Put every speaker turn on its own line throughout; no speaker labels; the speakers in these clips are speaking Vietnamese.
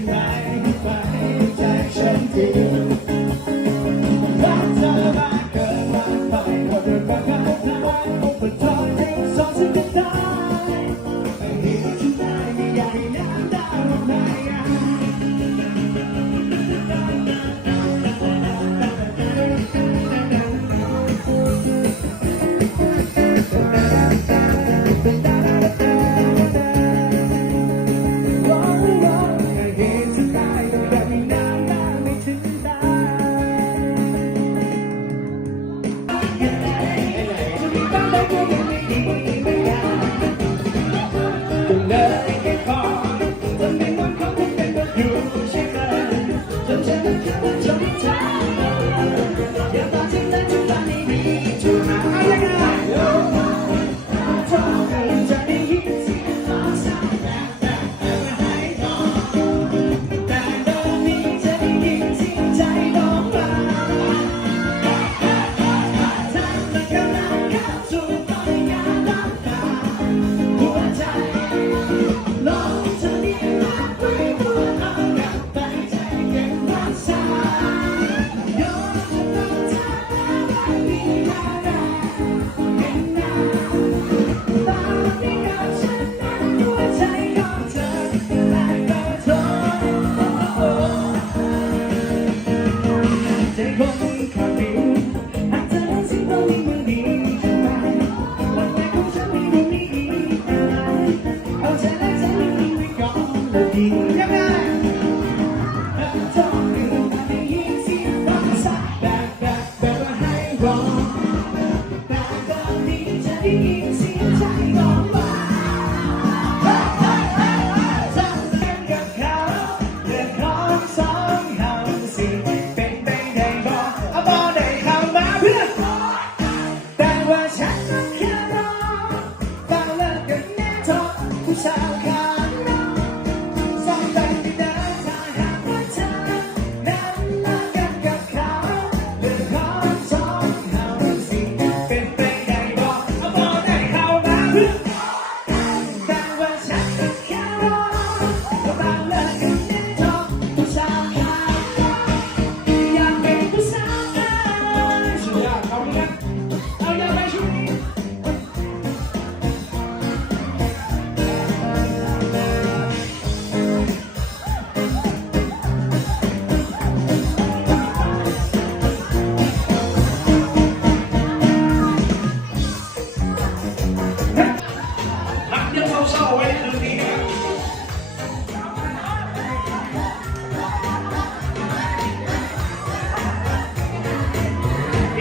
tình ai phải trái chân tình night. Yeah. Yeah.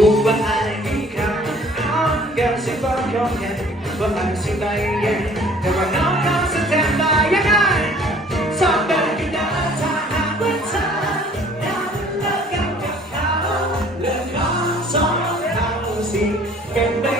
cùng với ai đi khám khám cảm xúc và không nhận và anh xin tay em để mà nó nó sẽ thêm bài nhất ai sao đây Can't be. Yeah,